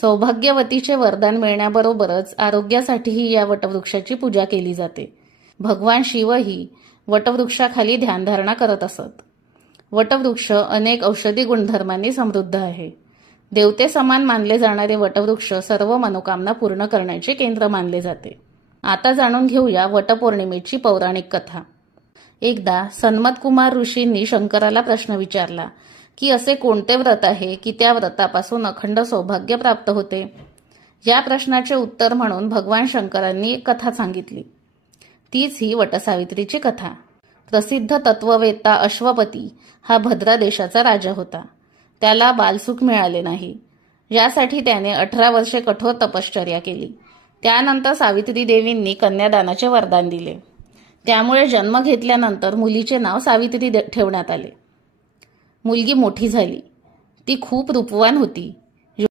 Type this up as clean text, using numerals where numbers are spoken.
सौभाग्यवतीचे वरदान मिळण्याबरोबरच आरोग्यासाठीही या वटवृक्षाची पूजा केली जाते. भगवान शिवही वटवृक्षाखाली ध्यानधारणा करत असत. वटवृक्ष अनेक औषधी गुणधर्मांनी समृद्ध आहे. देवते समान मानले जाणारे वटवृक्ष सर्व मनोकामना पूर्ण करण्याचे केंद्र मानले जाते. आता जाणून घेऊया वटपौर्णिमेची पौराणिक कथा. एकदा सन्मतकुमार ऋषींनी शंकराला प्रश्न विचारला की असे कोणते व्रत आहे की त्या व्रतापासून अखंड सौभाग्य प्राप्त होते. या प्रश्नाचे उत्तर म्हणून भगवान शंकरांनी एक कथा सांगितली. तीच ही वटसावित्रीची कथा. प्रसिद्ध तत्ववेत्ता अश्वपती हा भद्रा देशाचा राजा होता. त्याला बालसुख मिळाले नाही. यासाठी त्याने 18 वर्षे कठोर तपश्चर्या केली. त्यानंतर सावित्री देवींनी कन्यादानाचे वरदान दिले. त्यामुळे जन्म घेतल्यानंतर मुलीचे नाव सावित्री ठेवण्यात आले. मुलगी मोठी झाली. ती खूप रूपवान होती.